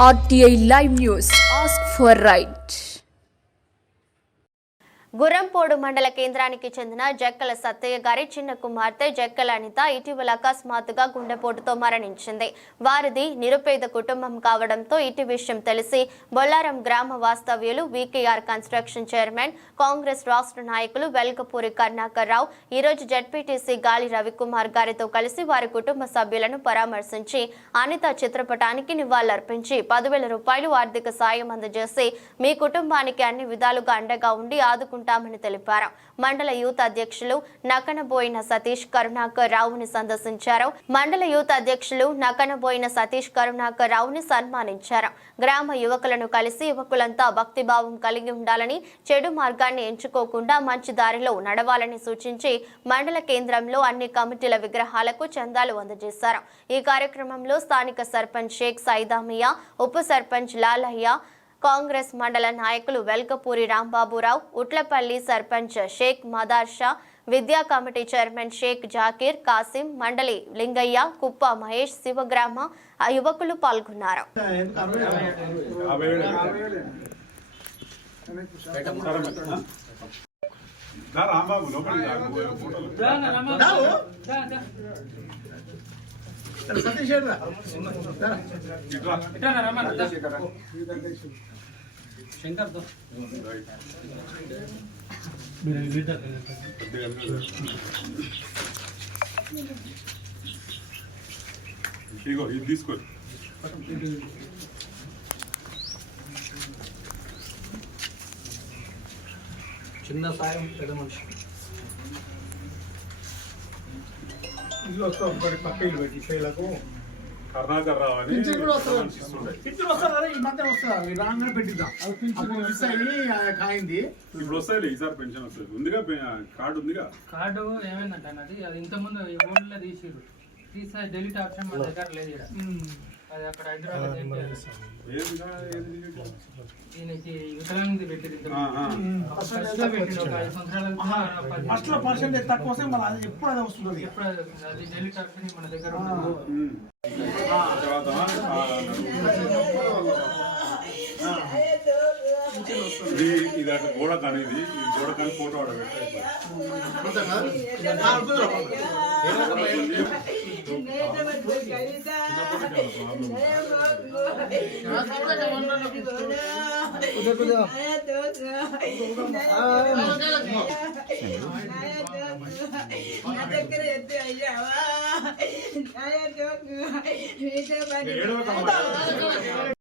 RTI Live News. Ask for right. Gurrampodu మండల కేంద్రానికి చెందిన జక్కల సత్తయ్య గారి చిన్న కుమార్తె జక్కల అనిత ఇటీవల అకస్మాత్తుగా గుండెపోటుతో మరణించింది. వారిది నిరుపేద కుటుంబం కావడంతో ఇటు విషయం తెలిసి బొల్లారం గ్రామ వాస్తవ్యులు VKR కన్స్ట్రక్షన్ చైర్మన్ కాంగ్రెస్ రాష్ట్ర నాయకులు వెల్కపూరి కరుణాకర్ రావు ఈరోజు జడ్పీటీసీ గాలి రవికుమార్ గారితో కలిసి వారి కుటుంబ సభ్యులను పరామర్శించి అనిత చిత్రపటానికి నివాళులర్పించి 10,000 రూపాయలు ఆర్థిక సాయం అందజేసి మీ కుటుంబానికి అన్ని విధాలుగా అండగా ఉండి ఆదుకుంటామని తెలిపారు. మండల యూత్ అధ్యక్షులు నకనబోయిన సతీష్ కరుణాకర్ రావుని సందర్శించారు. మండల యూత్ అధ్యక్షులు నకనబోయిన సతీష్ కరుణాకర్ రావుని సన్మానించారు. గ్రామ యువకులను కలిసి యువకులంతా భక్తిభావం కలిగి ఉండాలని, చెడు మార్గాన్ని ఎంచుకోకుండా మంచి దారిలో నడవాలని సూచించి మండల కేంద్రంలో అన్ని కమిటీల విగ్రహాలకు చందాలు అందజేశారు. ఈ కార్యక్రమంలో స్థానిక సర్పంచ్ షేక్ సైదామియా, ఉప సర్పంచ్ లాలయ్య, కాంగ్రెస్ మండల నాయకులు వెల్కపూరి రాంబాబురావు, ఉట్లపల్లి సర్పంచ్ షేక్ మదార్ షా, విద్యా కమిటీ చైర్మన్ షేక్ జాకీర్, కాసిం, మండలి లింగయ్య, కుప్ప మహేష్, శివగ్రామ యువకులు పాల్గొన్నారు. చిన్న సాయం పెద్ద మనిషి ఇల్లు వస్తా పక్క ఇల్లు పెట్టి పేలకు కరుణాకర్ రావు అని ఇద్దరు వస్తారు కదా ఈ మధ్య వస్తారు రాగానే పెట్టిద్దాం అప్పుడు మిస్ అయ్యి కాయింది ఇప్పుడు వస్తాయి ఈసారి పెన్షన్ వస్తుంది ఉందిగా కార్డు ఉందిగా కార్డు ఏమైందంటే అది ఇంతకుముందు ఓన్లో తీసే డెలిట్ ఆప్షన్ మన దగ్గర లేదు. అది అక్కడ హైదరాబాద్ దీనికి వికలాంగి పెట్టింది అట్లా పర్సెంటేజ్ తక్కువ వస్తే మళ్ళీ అది ఎప్పుడు అది వస్తుంది. ఎప్పుడు అది డెలిట్ ఆప్షన్ మన దగ్గర ఇది అట్లా గోడ కానీ ఇది గోడ కానీ ఫోటో అయ్యావా